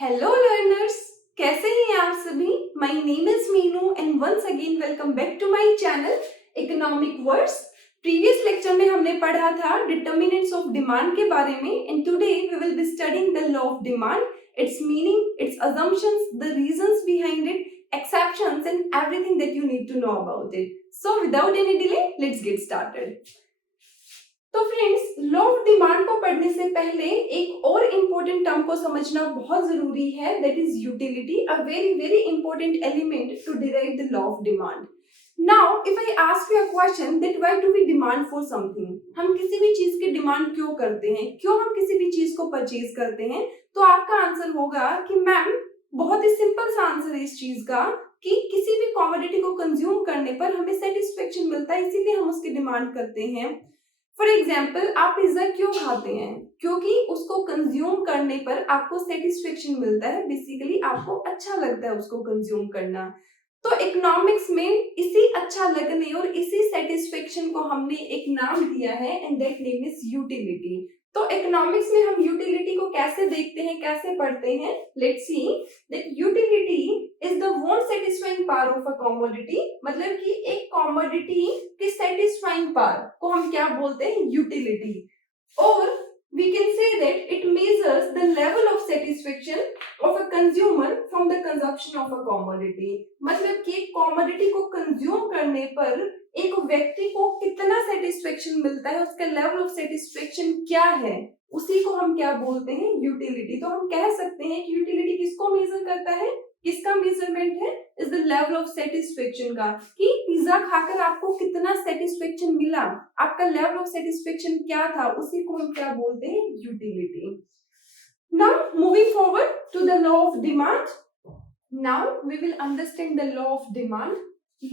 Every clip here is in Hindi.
हेलो लर्नर्स, कैसे हैं आप सभी। My name is Meenu and once again welcome back to my channel economic words. Previous lecture में हमने पढ़ा था डिटर्मिनेंट्स ऑफ डिमांड के बारे में and today we will be studying the law of demand, its meaning, its assumptions, the reasons behind it, exceptions and everything that you need to know about it. So without any delay, let's get started. तो फ्रेंड्स, लॉ ऑफ डिमांड को पढ़ने से पहले एक और इम्पोर्टेंट टर्म को समझना बहुत जरूरी है, that is utility, a very very important element to derive the law of demand. Now if I ask you a question that why do we demand for something, हम किसी भी चीज की डिमांड क्यों करते हैं, क्यों हम किसी भी चीज को परचेज करते हैं, तो आपका आंसर होगा कि मैम बहुत ही सिंपल सा आंसर है इस चीज का कि किसी भी कमोडिटी को कंज्यूम करने पर हमें सेटिस्फेक्शन मिलता है, इसीलिए हम उसकी डिमांड करते हैं. फॉर एग्जाम्पल, आप पिज्जा क्यों खाते हैं? क्योंकि उसको कंज्यूम करने पर आपको सेटिस्फेक्शन मिलता है, बेसिकली आपको अच्छा लगता है उसको कंज्यूम करना. तो इकोनॉमिक्स में इसी अच्छा लगने और इसी सेटिस्फेक्शन को हमने एक नाम दिया है and that name is utility. तो इकोनॉमिक्स में हम यूटिलिटी को कैसे देखते हैं, कैसे पढ़ते हैं? Let's see that utility is the want satisfying power of a commodity. मतलब कि एक कमोडिटी की सेटिस्फाइंग पावर को हम क्या बोलते हैं? यूटिलिटी. और we can say that it measures the level of satisfaction of a consumer from the consumption of a commodity. मतलब कि कमोडिटी को कंज्यूम करने पर एक व्यक्ति को कितना सेटिस्फेक्शन मिलता है, उसका लेवल ऑफ सेटिस्फेक्शन क्या है, उसी को हम क्या बोलते हैं? यूटिलिटी. तो हम कह सकते हैं कि यूटिलिटी किसको मेजर करता है, किसका मेजरमेंट है? Is the level of satisfaction का, कि पिज्जा खाकर आपको कितना सेटिस्फेक्शन मिला, आपका लेवल ऑफ सेटिस्फेक्शन क्या था, उसी को हम क्या बोलते हैं? Utility. Now moving forward to the law of demand. Now we will understand the law of demand.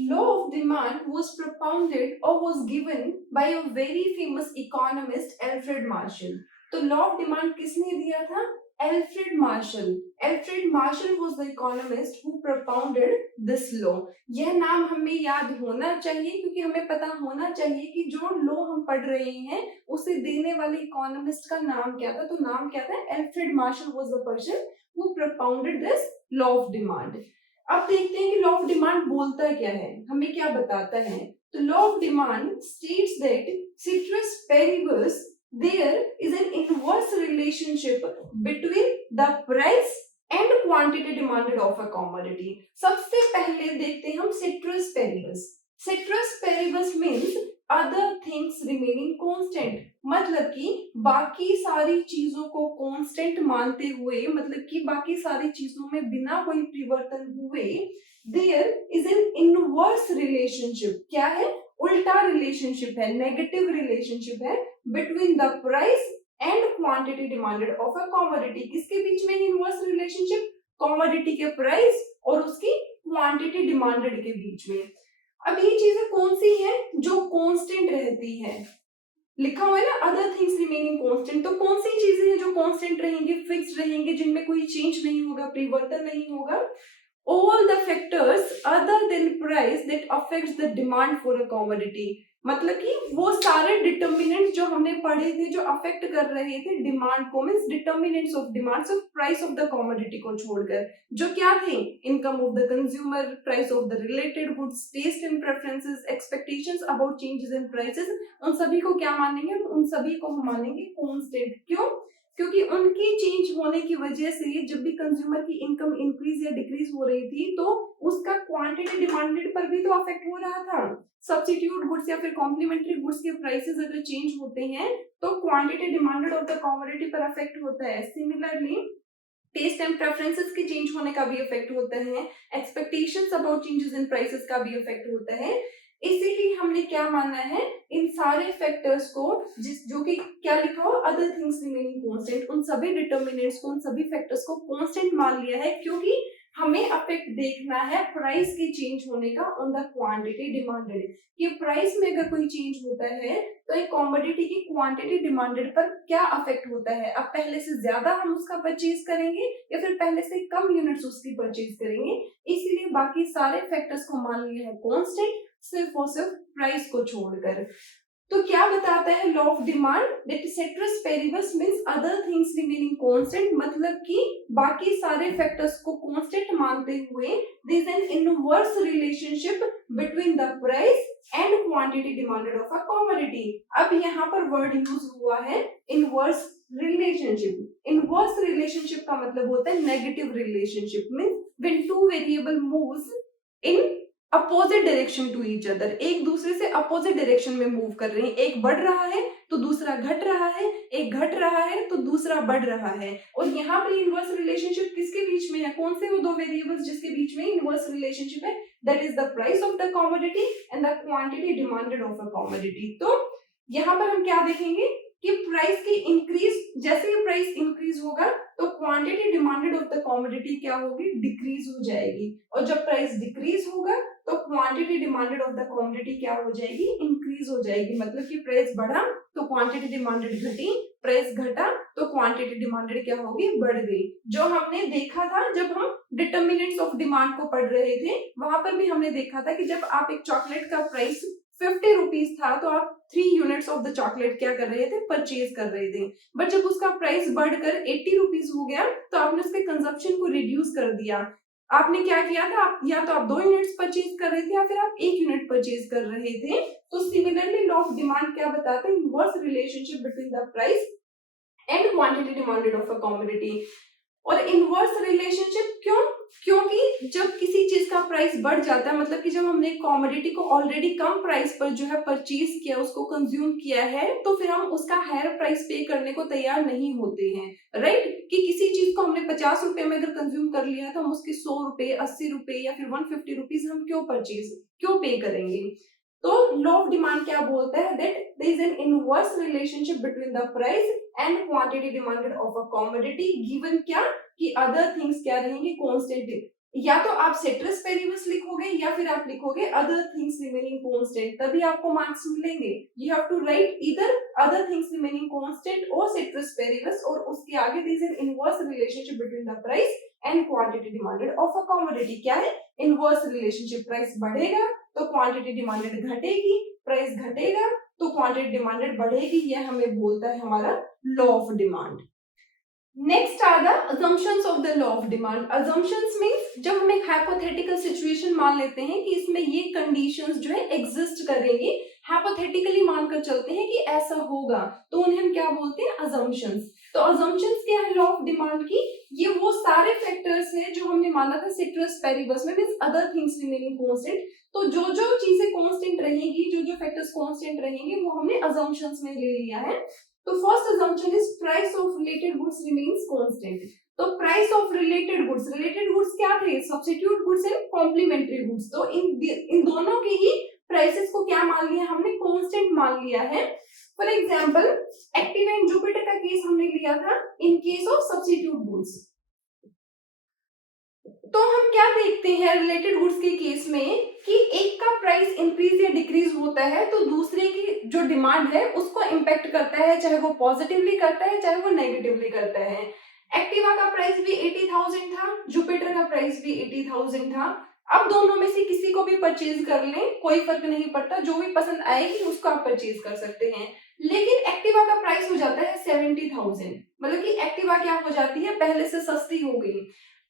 Law of demand was propounded or was given by a very famous economist Alfred Marshall. तो लॉ ऑफ डिमांड किसने दिया था? Alfred Marshall. Alfred Marshall was the economist who propounded this law. यह नाम हमें याद होना चाहिए क्योंकि हमें पता होना चाहिए कि जो लॉ हम पढ़ रहे हैं उसे देने वाले इकोनॉमिस्ट का नाम क्या था. तो नाम क्या था? Alfred Marshall was the person who propounded this law of demand. अब देखते हैं कि लॉ ऑफ डिमांड बोलता क्या है, हमें क्या बताता है. तो law of demand states that ceteris paribus there is an inverse relationship between the price and quantity demanded of a commodity. सबसे पहले देखते हैं हम ceteris paribus. ceteris paribus means other things remaining constant. मतलब कि बाकी सारी चीजों को कांस्टेंट मानते हुए, मतलब कि बाकी सारी चीजों में बिना कोई परिवर्तन हुए, there is an inverse relationship. क्या है? उल्टा रिलेशनशिप है, नेगेटिव रिलेशनशिप है between the price and quantity demanded of a commodity. किसके बीच में इनवर्स रिलेशनशिप? कमोडिटी के प्राइस और उसकी क्वांटिटी डिमांडेड के बीच में. अब ये चीजें कौन सी हैं जो कांस्टेंट रहती है? लिखा हुआ है ना, अदर थिंग्स रिमेनिंग कांस्टेंट. तो कौन सी चीजें हैं जो कांस्टेंट रहेंगे, फिक्स्ड रहेंगे, जिनमें कोई चेंज नहीं होगा, परिवर्तन नहीं होगा? All the factors other than price that affects the demand for a commodity. मतलब कि वो सारे डिटर्मिनेंट जो हमने पढ़े थे जो अफेक्ट कर रहे थे डिमांड को, means determinants of demands of price of the commodity को छोड़कर, जो क्या थे? Income of the consumer, price of the related goods, taste and preferences, expectations about changes in prices, उन सभी को क्या मानेंगे? उन सभी को हम मानेंगे कांस्टेंट. क्यों? क्योंकि उनकी चेंज होने की वजह से जब भी कंज्यूमर की इनकम इंक्रीज या डिक्रीज हो रही थी तो उसका क्वांटिटी डिमांडेड पर भी तो अफेक्ट हो रहा था. सब्स्टिट्यूट गुड्स या फिर कॉम्प्लीमेंट्री गुड्स के प्राइसेस अगर चेंज होते हैं तो quantity demanded of the commodity पर अफेक्ट होता है. सिमिलरली टेस्ट एंड प्रेफरेंसेस के चेंज होने का भी इफेक्ट होता है, expectations about changes in prices का भी इफेक्ट होता है. इसीलिए हमने क्या माना है, इन सारे फैक्टर्स को, जो कि क्या लिखा हो, अदर थिंग्स रिमेनिंग कांस्टेंट, उन सभी डिटर्मिनेंट्स को, उन सभी फैक्टर्स को कांस्टेंट मान लिया है क्योंकि हमें अफेक्ट देखना है प्राइस के चेंज होने का ऑन द क्वांटिटी डिमांडेड. कि प्राइस में अगर कोई चेंज होता है तो एक कमोडिटी की क्वांटिटी डिमांडेड पर क्या अफेक्ट होता है. अब पहले से ज्यादा हम उसका परचेज करेंगे या फिर पहले से कम यूनिट्स उसकी परचेज करेंगे. इसीलिए बाकी सारे फैक्टर्स को मान लिया है कांस्टेंट, सिर्फ और सिर्फ प्राइस को छोड़कर. तो क्या बताता है law of demand, that ceteris paribus means other things remaining constant, मतलब कि बाकी सारे फैक्टर्स को कांस्टेंट मानते हुए there is an inverse relationship between the price and quantity demanded of a commodity. अब यहाँ पर वर्ड यूज हुआ है इनवर्स रिलेशनशिप। इनवर्स रिलेशनशिप का मतलब होता है negative relationship, means when two variable moves in opposite direction to each other, एक दूसरे से अपोजिट डायरेक्शन में मूव कर रहे हैं, एक बढ़ रहा है तो दूसरा घट रहा है, एक घट रहा है तो दूसरा बढ़ रहा है। और यहाँ पर इनवर्स रिलेशनशिप किसके बीच में है, कौन से वो दो वेरिएबल्स जिसके बीच में इनवर्स रिलेशनशिप है, that is the price of the commodity and the quantity demanded of a commodity. तो यहाँ पर हम क्या देखेंगे कि प्राइस की इंक्रीज, जैसे ही प्राइस इंक्रीज होगा तो quantity demanded of the commodity क्या होगी, डिक्रीज हो जाएगी, और जब प्राइस डिक्रीज होगा तो quantity demanded of the commodity क्या हो जाएगी, इंक्रीज हो जाएगी। मतलब कि प्राइस बढ़ा तो क्वांटिटी डिमांडेड घटी, प्राइस घटा तो क्वांटिटी डिमांडेड क्या होगी, बढ़ गई। जो हमने देखा था जब हम डिटर्मिनेंट्स ऑफ डिमांड को पढ़ रहे थे, वहां पर भी हमने देखा था कि जब आप एक चॉकलेट का प्राइस 50 रुपीज था तो आप 3 यूनिट्स ऑफ द चॉकलेट क्या कर रहे थे, परचेज कर रहे थे। बट जब उसका प्राइस बढ़कर 80 रुपीज हो गया तो आपने उसके कंजप्शन को रिड्यूस कर दिया। आपने क्या किया था, आप या तो आप 2 यूनिट्स परचेज कर रहे थे या फिर आप 1 यूनिट परचेज कर रहे थे। तो सिमिलरली लॉ ऑफ डिमांड क्या बताता है, inverse relationship between the price and quantity demanded of a commodity. और इनवर्स रिलेशनशिप क्यों, क्योंकि जब किसी चीज का प्राइस बढ़ जाता है, मतलब कि जब हमने कमोडिटी को ऑलरेडी कम प्राइस पर जो है परचेज किया, उसको कंज्यूम किया है, तो फिर हम उसका हायर प्राइस पे करने को तैयार नहीं होते हैं, राइट। कि किसी चीज को हमने 50 रुपए में अगर कंज्यूम कर लिया तो हम उसके 100 रुपए, 80 रुपए या फिर 150 रुपीज हम क्यों पे करेंगे। तो लॉ ऑफ डिमांड क्या बोलता है, that there is an inverse relationship between the price and quantity demanded of a commodity, given क्या कि अदर थिंग्स क्या रहेंगे, कांस्टेंट। या तो आप ceteris paribus लिखोगे या फिर आप लिखोगे अदर थिंग्स रिमेनिंग कांस्टेंट, तभी आपको मार्क्स मिलेंगे। You have to write either other things remaining constant और ceteris paribus, और उसके आगे there is an inverse relationship between the price and quantity demanded of a commodity. क्या है, इनवर्स रिलेशनशिप, प्राइस बढ़ेगा तो क्वांटिटी डिमांडेड घटेगी, प्राइस घटेगा तो क्वांटिटी डिमांडेड बढ़ेगी। यह हमें बोलता है हमारा law of demand. Next are the assumptions of the law of demand. assumptions means जब हम एक हाइपोथेटिकल सिचुएशन मान लेते हैं कि इसमें ये कंडीशंस जो है एग्जिस्ट करेंगी, हाइपोथेटिकली मानकर चलते हैं कि ऐसा होगा, तो उन्हें हम क्या बोलते हैं, assumptions। तो assumptions क्या है लॉ ऑफ डिमांड की, ये वो सारे फैक्टर्स हैं जो हमने माना था ceteris paribus में, means other things remaining constant. तो जो जो चीजें कांस्टेंट रहेंगी, जो जो फैक्टर्स कांस्टेंट रहेंगे, वो हमने assumptions में ले लिया है। तो first assumption is price of related goods remains constant। तो प्राइस ऑफ रिलेटेड गुड्स क्या थे, substitute goods and complementary goods. तो इन दोनों के ही प्राइसेस को क्या मान लिया हमने, कांस्टेंट मान लिया है। For example Activa and Jupiter का केस हमने लिया था in case of substitute goods. तो हम क्या देखते हैं रिलेटेड गुड्स के केस में कि एक का प्राइस इंक्रीज या डिक्रीज होता है तो दूसरे की जो डिमांड है उसको इंपैक्ट करता है, चाहे वो पॉजिटिवली करता है चाहे वो नेगेटिवली करता है। एक्टिवा का प्राइस भी 80,000 था, जुपिटर का प्राइस भी 80,000 था। अब दोनों में से किसी को भी परचेज कर लें, कोई फर्क नहीं पड़ता, जो भी पसंद आएगी उसको आप परचेज कर सकते हैं। लेकिन एक्टिवा का प्राइस हो जाता है 70,000, मतलब कि एक्टिवा क्या हो जाती है, पहले से सस्ती हो गई।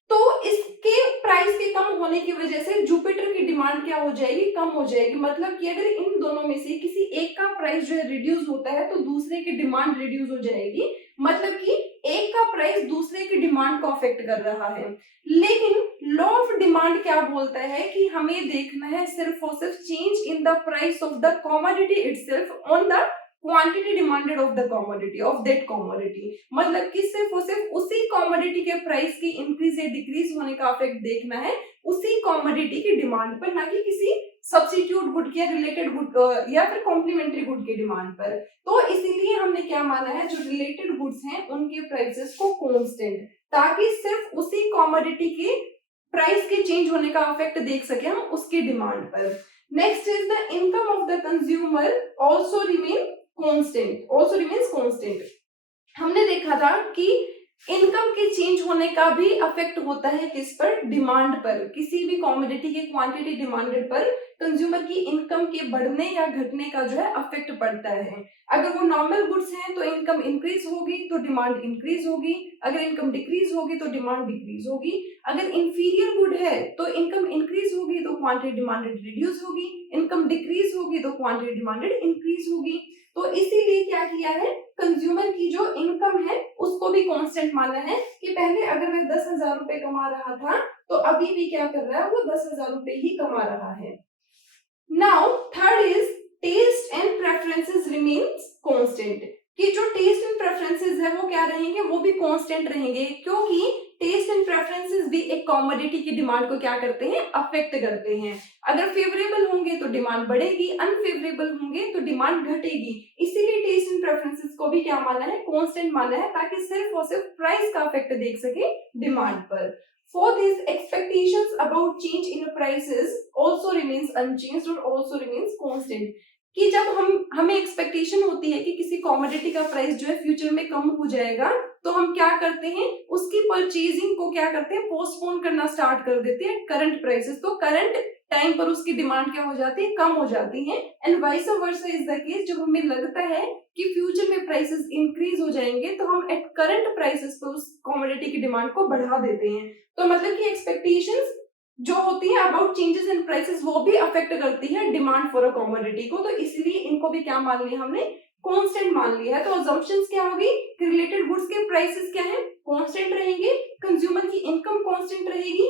तो इसके प्राइस के कम होने की वजह से जुपिटर की डिमांड क्या हो जाएगी, कम हो जाएगी। मतलब कि अगर इन दोनों में से किसी एक का प्राइस जो है रिड्यूस होता है तो दूसरे की डिमांड रिड्यूस हो जाएगी, मतलब कि एक का प्राइस दूसरे की डिमांड को अफेक्ट कर रहा है। लेकिन लॉ ऑफ डिमांड क्या बोलता है कि हमें देखना है सिर्फ और सिर्फ change in the price of the commodity itself on the quantity demanded of the commodity of that commodity. मतलब कि सिर्फ और सिर्फ उसी कमोडिटी के प्राइस की इंक्रीज या डिक्रीज होने का इफेक्ट देखना है उसी कमोडिटी की डिमांड पर, ना कि किसी सब्स्टिट्यूट गुड के रिलेटेड गुड या फिर कॉम्प्लीमेंट्री गुड की डिमांड पर। तो इसीलिए हमने क्या माना है, जो रिलेटेड गुड्स हैं उनके प्राइसेस को कांस्टेंट, ताकि सिर्फ उसी कमोडिटी के प्राइस के चेंज होने का इफेक्ट देख सके हम उसकी डिमांड पर। Next is the income of the consumer also remains constant. हमने देखा था कि इनकम के चेंज होने का भी अफेक्ट होता है किस पर? डिमांड पर। किसी भी कॉमोडिटी की क्वांटिटी डिमांडेड पर कंज्यूमर की इनकम के बढ़ने या घटने का जो है अफेक्ट पड़ता है। अगर वो नॉर्मल गुड्स हैं तो इनकम इंक्रीज होगी तो डिमांड इंक्रीज होगी, अगर इनकम डिक्रीज होगी तो डिमांड डिक्रीज होगी। अगर इंफीरियर गुड है तो इनकम इंक्रीज होगी तो क्वांटिटी डिमांडेड रिड्यूस होगी, इनकम डिक्रीज होगी तो क्वांटिटी डिमांडेड इंक्रीज होगी। तो इसीलिए क्या किया है, कंज्यूमर की जो इनकम है उसको भी कांस्टेंट माना है कि पहले अगर वह 10,000 रुपए कमा रहा था तो अभी भी क्या कर रहा है, वो 10,000 रुपए ही कमा रहा है। Now third is taste and preferences remains constant, कि जो टेस्ट एंड प्रेफरेंसेस है वो क्या रहेंगे, वो भी कांस्टेंट रहेंगे, क्योंकि टेस्ट एंड प्रेफरेंसेस भी एक कमोडिटी की डिमांड को क्या करते हैं, अफेक्ट करते हैं। अगर फेवरेबल होंगे तो डिमांड बढ़ेगी, अनफेवरेबल होंगे तो डिमांड घटेगी। इसीलिए टेस्ट एंड प्रेफरेंसेस को भी क्या माना है, कांस्टेंट माना है, ताकि सिर्फ और सिर्फ प्राइस का अफेक्ट देख सके डिमांड पर। Fourth is expectations about change in prices also remains unchanged और also remains constant, कि जब हमें एक्सपेक्टेशन होती है कि किसी कॉमोडिटी का प्राइस जो है फ्यूचर में कम हो जाएगा तो हम क्या करते हैं, उसकी परचेजिंग को क्या करते हैं, पोस्टपोन करना स्टार्ट कर देते हैं करंट प्राइसेस, तो करंट टाइम पर उसकी डिमांड क्या हो जाती है, कम हो जाती है। And vice versa is the case, जब हमें लगता है कि फ्यूचर में प्राइसेस इंक्रीज हो जाएंगे तो हम एट करंट प्राइसेस पर उस कॉमोडिटी की डिमांड को बढ़ा देते हैं। तो मतलब कि एक्सपेक्टेशंस जो होती है अबाउट चेंजेस इन प्राइसेस वो भी अफेक्ट करती है डिमांड फॉर अ कमोडिटी को, तो इसलिए इनको भी क्या मान लिया हमने, कांस्टेंट मान लिया है। तो अजम्पशंस क्या होगी, रिलेटेड गुड्स के प्राइसेस क्या है, कांस्टेंट रहेंगे, कंज्यूमर की इनकम कांस्टेंट रहेगी,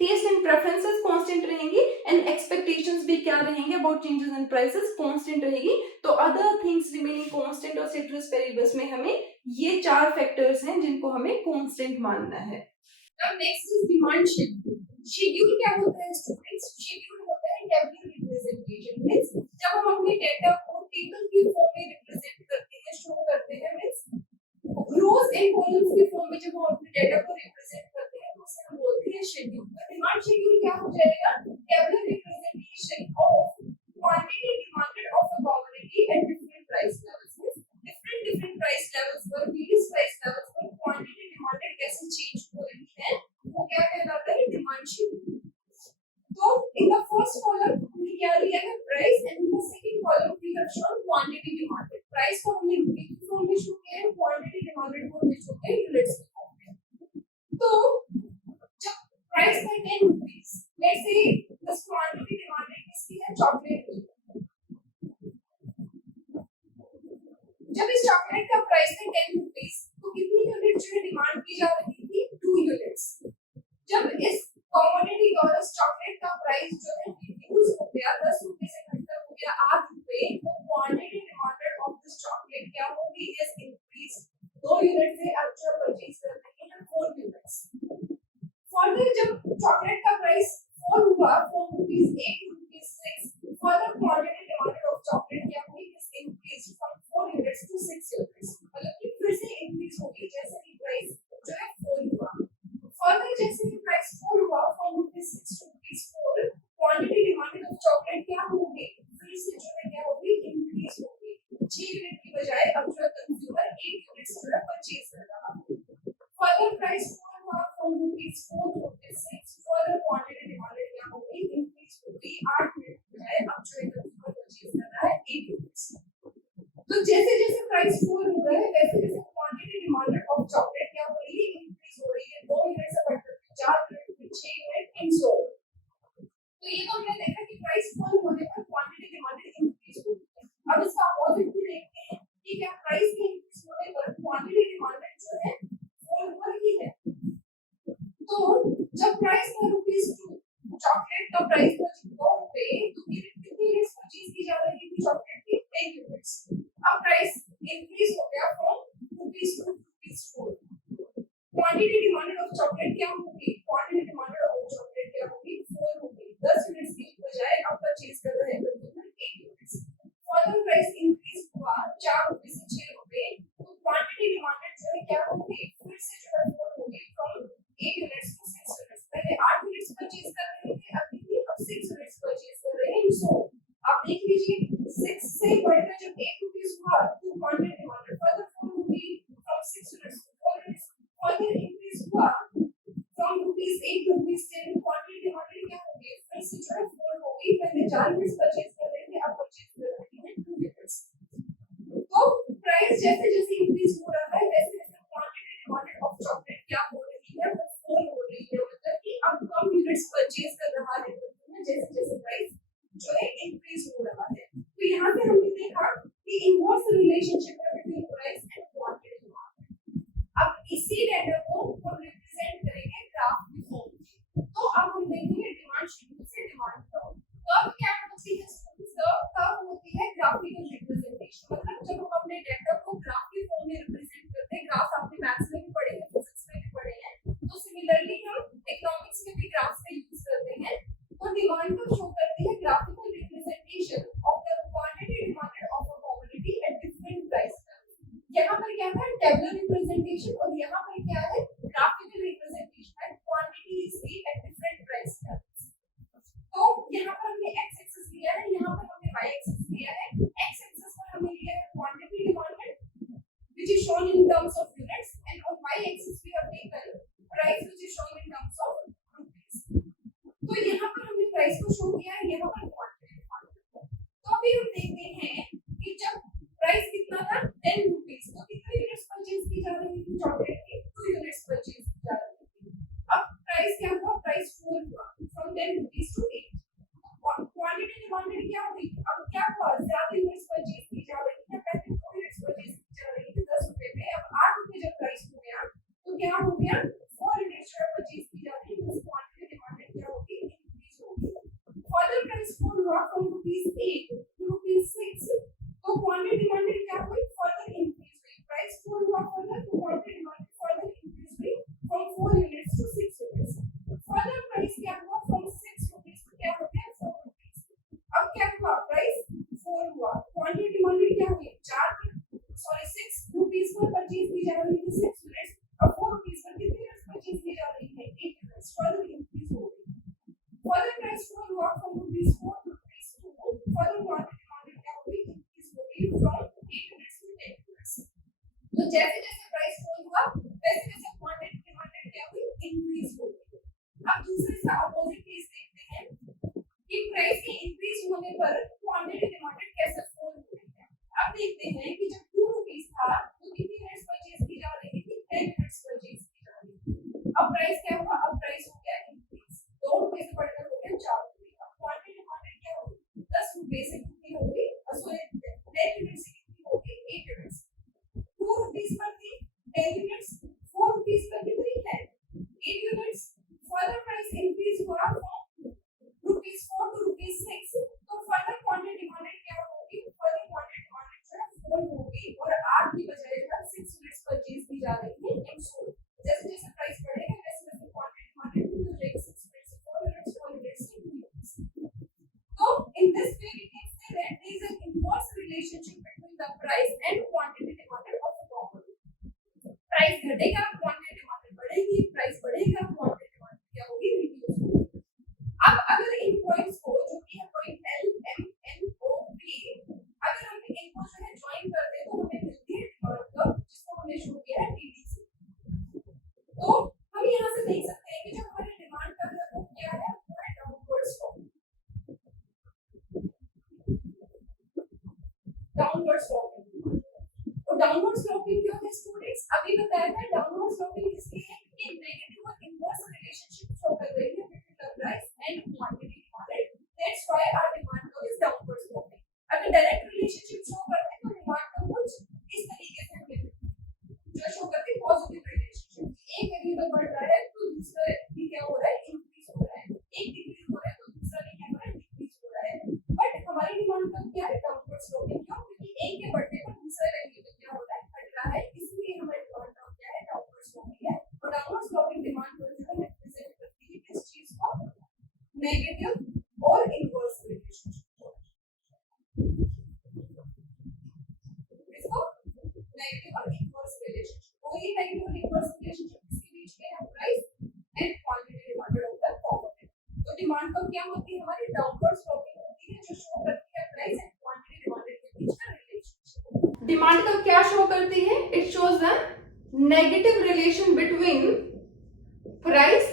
टेस्ट एंड प्रेफरेंसेस कांस्टेंट रहेंगी, एंड एक्सपेक्टेशंस भी क्या रहेंगे about changes in prices constant रहेगी। तो अदर थिंग्स रिमेनिंग कांस्टेंट और सिट्रस वेरिएबल्स में हमें ये चार फैक्टर्स हैं जिनको हमें कांस्टेंट मानना है। अब next is demand schedule. Schedule क्या होता है स्टूडेंट्स, शेड्यूल होता है टेबुलर रिप्रेजेंटेशन, मींस जब हम अपने डेटा को टेबल की फॉर्म में रिप्रेजेंट करते हैं, शो करते हैं, मींस रोज एंड कॉलम्स की फॉर्म में जब हम अपने डेटा को रिप्रेजेंट करते हैं तो उसे हम बोलते हैं शेड्यूल। डिमांड शेड्यूल क्या हो जाएगा, tabular representation of quantity demanded of a commodity at different price levels, different price levels पर, वेरियस प्राइस लेवल्स पर क्वांटिटी डिमांडेड कैसे चेंज हो रही है, वो क्या कहलाता है, डिमांड शेड्यूल। तो इन द फर्स्ट कॉलम हमने क्या लिया है, price, and in the second column we have shown quantity demanded. Price को हमने रुपीस की फॉर्म में शो किया है, क्वांटिटी डिमांडेड को हमने शो किया है यूनिट्स की फॉर्म में। तो जब प्राइस है 10 rupees, let's say this quantity demanded किसकी है, चॉकलेट की। जब इस चॉकलेट का प्राइस है 10 रुपीस तो कितनी यूनिट जो है डिमांड की जा रही थी, 2 यूनिट्स। जब इस कमोडिटी और इस चॉकलेट का प्राइस जो है रिड्यूस हो गया, 10 रुपए से घटकर हो गया 8 रुपए, तो quantity demanded of this chocolate क्या होगी, इज इंक्रीज। 2 यूनिट से अब जो परचेज कर रहे हैं 4 यूनिट्स। फर्दर जब चॉकलेट का प्राइस 4 हुआ, 4 rupees 8 rupees 6, further quantity demanded of chocolate क्या हुई, is increase from 4 units to 6 units, मतलब कि फिर से इंक्रीज हो गई जैसे कि प्राइस जो है 4 हुआ। फर्दर जैसे कि प्राइस 4 हुआ, from rupees 6 to rupees 4, quantity demanded of chocolate क्या होगी, फिर से जो है क्या होगी, इंक्रीज होगी। 6 यूनिट की बजाय अब जो कंज्यूमर 8 यूनिट्स जो है परचेज कर रहा है। फर्दर प्राइस 4 हुआ, from rupees 4 to rupees 6, further quantity demanded क्या होगी, इंक्रीज होगी। 8 यूनिट की बजाय अब जो कंज्यूमर परचेज कर रहा है 8 यूनिट्स। तो जैसे जैसे प्राइस 4 हो रहा है वैसे वैसे क्वांटिटी डिमांडेड ऑफ चॉकलेट क्या हो रही है, इंक्रीज हो रही है। 2 यूनिट से बढ़कर 4 यूनिट, फिर 6 यूनिट एंड सो। तो ये तो हमने देखा कि प्राइस 4 होने पर क्वांटिटी डिमांडेड इंक्रीज होती है। अब इसका अपोजिट भी देखते हैं कि क्या प्राइस के इंक्रीज होने पर क्वांटिटी डिमांडेड जो है 4 पर ही है। तो जब प्राइस था रुपीस 2, चॉकलेट का प्राइस था 2 रुपए, तो कितनी यूनिट्स परचेज की जा रही थी चॉकलेट की, 10 यूनिट्स। अब प्राइस इंक्रीज हो गया from rupees 2 to rupees 4, quantity demanded of chocolate क्या होगी, क्वांटिटी डिमांडेड ऑफ चॉकलेट क्या होगी, 4 होगी। 10 यूनिट्स की बजाय अब परचेज कर रहे हैं consumer 8 units. Further price increase हुआ 4 रुपए से 6 रुपए, तो क्वांटिटी डिमांडेड जो है क्या होगी, फिर से जो है 4 होगी, फ्रॉम 8 यूनिट्स टू 6 यूनिट्स। पहले 8 यूनिट्स परचेज कर रहे थे, अब 6 यूनिट्स परचेज कर रहे हैं। सो आप देख लीजिए 6 से बढ़कर जब 8 रुपीस हुआ तो क्वांटिटी डिमांडेड फर्दर 4 होगी, from 6 units to 4 units, 8 ₹10 quantity demanded क्या होगी, फिर से जो है 4 होगी, पहले 4 यूनिट्स परचेज कर रहे थे, अब परचेज कर रहे हैं 2 यूनिट्स। तो प्राइस जैसे जैसे इंक्रीज हो रहा है वैसे वैसे क्वांटिटी डिमांडेड ऑफ चॉकलेट क्या हो रही है, वो 4 हो रही है, मतलब कि अब कम यूनिट्स परचेज कर रहा है जैसे जैसे प्राइस जो है इंक्रीज हो रहा है। तो यहाँ पे हमने देखा कि इनवर्स रिलेशनशिप है between price and quantity demand. अब इसी डेटा को हम रिप्रेजेंट करेंगे ग्राफ की फॉर्म में। तो अब हम देखेंगे डिमांड शेड्यूल से डिमांड कर्व। कर्व क्या होती है, कर्व होती है ग्राफिकल रिप्रेजेंटेशन, मतलब जब हम अपने डेटा को ग्राफ की फॉर्म में रिप्रेजेंट करते हैं, ग्राफ आपने मैथ्स में भी पढ़े हैं, फिजिक्स में भी पढ़े हैं, तो सिमिलरली हम इकोनॉमिक्स में भी ग्राफ्स का यूज करते हैं। तो डिमांड को शो करती है graphical representation of the quantity demanded of a commodity at different price levels. यहाँ पर क्या है टेबुलर रिप्रेजेंटेशन और यहाँ पर क्या है ग्राफिकल रिप्रेजेंटेशन है quantity is the at different price levels. तो यहाँ पर हमने x एक्सिस लिया है, यहाँ पर हमने y एक्सिस लिया है। x एक्सिस पर हमने लिया है quantity demanded which is shown in terms of units, and on y axis we have taken price which is shown in terms of rupees. तो यहाँ पर हमने प्राइस को शो किया है, यहाँ पर क्वांटिटी डिमांडेड। तो अभी हम देखते हैं कि जब प्राइस कितना था 10 रुपीस, तो कितने यूनिट्स परचेज की जा रही थी चॉकलेट की, 2 यूनिट्स परचेज की जा रही थी। अब प्राइस क्या हुआ, प्राइस 4 हुआ, from 10 rupees to 8। Quantity demanded क्या हुई, अब क्या हुआ ज्यादा यूनिट्स परचेज की जा रही थी, पहले 2 यूनिट्स परचेज की जा रही थी 10 रुपए पे, अब 8 रुपए जब प्राइस हो गया तो क्या हो गया 4 यूनिट्स परचेज की जा रही है, तो क्वांटिटी डिमांडेड क्या होगी, इंक्रीज होगी। फर्दर प्राइस 4 हुआ फ्रॉम ₹8 to ₹6, तो क्वांटिटी डिमांडेड क्या हुई, फर्दर इंक्रीज हुई। प्राइस 4 हुआ फर्दर, तो क्वांटिटी डिमांडेड फर्दर इंक्रीज हुई from 4 units to 6 units. Further price क्या हुआ फ्रॉम 6 रुपीस टू क्या हो गया 4 रुपीस। अब क्या हुआ, प्राइस 4 हुआ, क्वांटिटी डिमांडेड क्या हुई 6 रुपीस पर परचेज की जा रही थी 6 यूनिट्स, अब 4 रुपीस पर कितनी यूनिट्स परचेज की जा रही है 8 यूनिट्स, फर्दर इंक्रीज हो गई। फर्दर प्राइस 4 हुआ from ₹4 to ₹2, further quantity demanded क्या हो गई, इंक्रीज हो गई फ्रॉम 8 यूनिट्स टू 10 यूनिट्स। तो जैसे जैसे प्राइस 4 हुआ वैसे वैसे क्वांटिटी डिमांडेड क्या हुई, इंक्रीज हो गई। अब दूसरे से अपोजिट केस देखते हैं कि प्राइस के इंक्रीज होने पर क्वांटिटी डिमांडेड कैसे फॉल हो रही है। अब देखते हैं कि जब 2 रुपीस था तो कितनी यूनिट्स परचेज की जा रही थी, 10 यूनिट्स परचेज की जा रही थी। अब प्राइस क्या हुआ, अब प्राइस हो गया इंक्रीज, 2 रुपए से बढ़कर हो गया 4 रुपए। अब क्वांटिटी डिमांडेड क्या होगी, 10 रुपए से कितनी हो गई, सॉरी 10 यूनिट्स से कितनी हो गई 8 यूनिट्स। 2 रुपीस पर थी 10 यूनिट्स, 4 रुपीस पर कितनी है 8 यूनिट्स। फर्दर प्राइस इंक्रीज हुआ फ्रॉम ₹4 to ₹6, तो फर्दर क्वांटिटी डिमांडेड क्या होगी, फर्दर क्वांटिटी डिमांडेड जो है 4 होगी और 8 की बजाय जो है 6 यूनिट्स परचेज की जा रही है एंड सो जैसे जैसे प्राइस बढ़ेगा वैसे वैसे क्वांटिटी डिमांडेड भी हो जाएगी 6 यूनिट्स से 4 यूनिट्स 4 यूनिट्स से 2 यूनिट्स। तो in this way we can say that there is an inverse relationship between the price and quantity demanded of the commodity. Price घटेगा क्वांटिटी डिमांडेड बढ़ेगी, प्राइस बढ़ेगा क्वांटिटी डिमांडेड क्या होगी, रिड्यूस होगी। अब अगर इन पॉइंट्स को जो कि है point L M N O P, अगर हम इनको जो है ज्वाइन कर दें तो हमें मिलती है डिमांड कर्व, जिसको हमने शो किया है TDC। तो हम यहाँ से देख सकते हैं कि जो हमारी डिमांड कर्व है वो क्या है, वो है डाउनवर्ड स्लोपिंग। डाउनवर्ड स्लोपिंग और डाउनवर्ड स्लोपिंग क्यों है स्टूडेंट्स, अभी बताया था डाउनवर्ड स्लोपिंग इसलिए है कि नेगेटिव और इनवर्स रिलेशनशिप शो कर रही है between the price and quantity demanded, that's why our demand curve is downward sloping. अगर डायरेक्ट रिलेशनशिप शो करते हैं तो डिमांड कर्व कुछ इस तरीके से हमें जो शो करती है पॉजिटिव रिलेशनशिप, एक वेरिएबल बढ़ रहा है तो दूसरा भी क्या हो रहा है, इंक्रीज हो रहा है, एक डिक्रीज हो रहा है तो दूसरा भी क्या हो रहा है, डिक्रीज हो रहा है। बट हमारी डिमांड कर्व क्या है, डाउनवर्ड स्लोपिंग। क्यों, क्योंकि एक के बढ़ने पर दूसरा वेरिएबल क्या हो रहा है, घट रहा है, इसलिए हमारी डिमांड कर्व क्या है, डाउनवर्ड स्लोपिंग है। और डाउनवर्ड स्लोपिंग डिमांड कर्व जो है रिप्रेजेंट करती है किस चीज को, नेगेटिव और इनवर्स रिलेशनशिप। इसको नेगेटिव और इनवर्स रिलेशनशिप, कोई नेगेटिव और इनवर्स रिलेशनशिप इसके बीच में है price and quantity demanded of the commodity. तो डिमांड कर्व क्या होती है, हमारी डाउनवर्ड स्लोपिंग होती है, जो शो करती है प्राइस एंड क्वांटिटी डिमांडेड के बीच का रिलेशनशिप। डिमांड कर्व क्या शो करती है, it shows the negative relation between price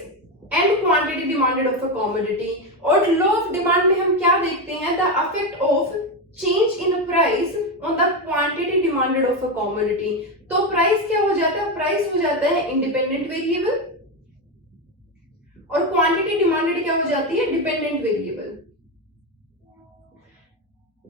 quantity demanded of a commodity. और लॉ ऑफ डिमांड में हम क्या देखते हैं, the affect of change in price on the quantity demanded of a commodity. तो प्राइस क्या हो जाता है, प्राइस हो जाता है इंडिपेंडेंट वेरिएबल और क्वांटिटी डिमांडेड क्या हो जाती है, डिपेंडेंट वेरिएबल।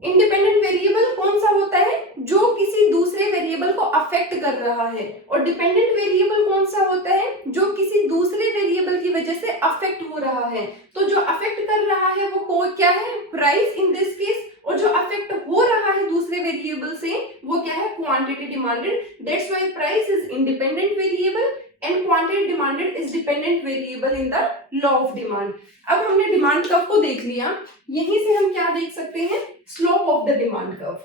इंडिपेंडेंट वेरिएबल कौन सा होता है, जो किसी दूसरे वेरिएबल को अफेक्ट कर रहा है, और डिपेंडेंट वेरिएबल कौन सा होता है, जो किसी दूसरे वेरिएबल की वजह से अफेक्ट हो रहा है। तो जो अफेक्ट कर रहा है वो क्या है, प्राइस इन दिस केस, और जो अफेक्ट हो रहा है दूसरे वेरिएबल से वो क्या है, quantity demanded. That's why price is independent variable and quantity demanded is dependent variable in the law of demand. अब हमने डिमांड कर्व को देख लिया, यहीं से हम क्या देख सकते हैं, slope of the demand curve.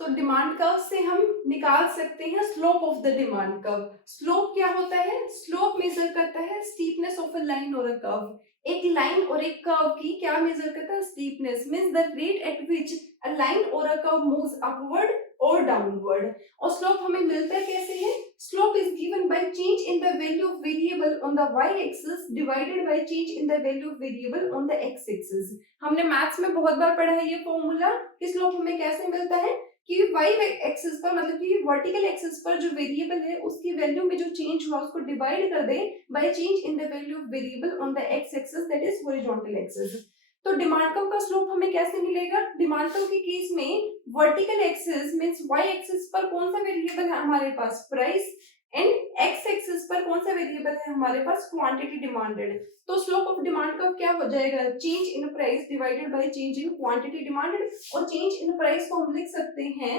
तो डिमांड कर्व से हम निकाल सकते हैं slope of the demand curve. Slope क्या होता है, स्लोप मेजर करता है स्टीपनेस ऑफ अ लाइन और अ कर्व। एक लाइन और एक कर्व की क्या मेजर करता है, steepness, means the rate at which a line और अ कर्व मूव्स अपवर्ड और डाउनवर्ड। और स्लोप हमें मिलता कैसे है, slope is given by change in the value of variable on the y axis divided by change in the value of variable on the x axis. हमने मैथ्स में बहुत बार पढ़ा है ये फॉर्मूला कि स्लोप हमें कैसे मिलता है कि y एक्सिस पर, मतलब कि वर्टिकल एक्सिस पर जो वेरिएबल है उसकी वैल्यू में जो चेंज हुआ उसको डिवाइड कर दे by change in the value of variable on the x axis, that is horizontal axis. तो डिमांड कर्व का स्लोप हमें कैसे मिलेगा, डिमांड कर्व के केस में vertical axis means y axis पर कौन सा वेरिएबल है हमारे पास, प्राइस, एंड x एक्सिस पर कौन सा वेरिएबल है हमारे पास, क्वांटिटी डिमांडेड। तो स्लोप ऑफ डिमांड कर्व क्या हो जाएगा, change in price divided by change in quantity demanded. और चेंज इन प्राइस को हम लिख सकते हैं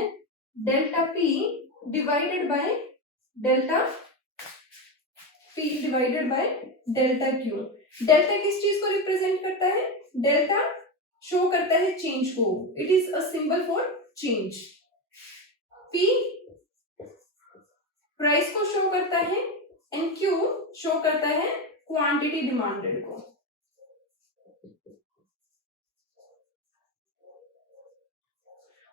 delta p divided by delta p divided by delta q। Delta किस चीज को रिप्रेजेंट करता है, डेल्टा शो करता है चेंज को, it is a symbol for change. p price को शो करता है एंड q शो करता है क्वांटिटी डिमांडेड को।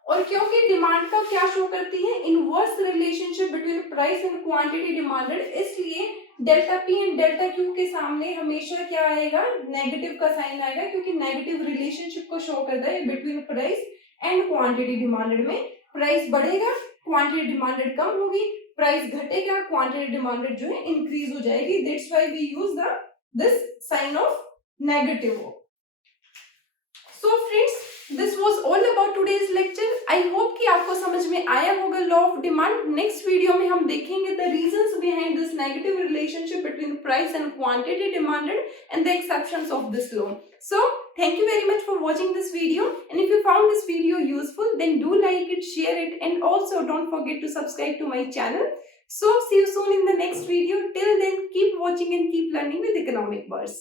और क्योंकि डिमांड का क्या शो करती है, inverse relationship between price and quantity demanded, इसलिए delta P and delta Q के सामने हमेशा क्या आएगा, नेगेटिव का साइन आएगा, क्योंकि नेगेटिव रिलेशनशिप को शो करता है between price and quantity demanded में। प्राइस बढ़ेगा, क्वांटिटी डिमांडेड कम होगी, प्राइस घटेगा, क्वांटिटी डिमांडेड जो है इंक्रीज हो जाएगी। That's why we use this sign of negative. So friends, this was all about today's lecture. I hope कि आपको समझ में आया होगा law of demand. Next video में हम देखेंगे the reasons behind this negative relationship between price and quantity demanded and the exceptions of this law. So thank you very much for watching this video, and if you found this video useful, then do like it, share it, and also don't forget to subscribe to my channel. So see you soon in the next video. Till then, keep watching and keep learning with Economic Verse.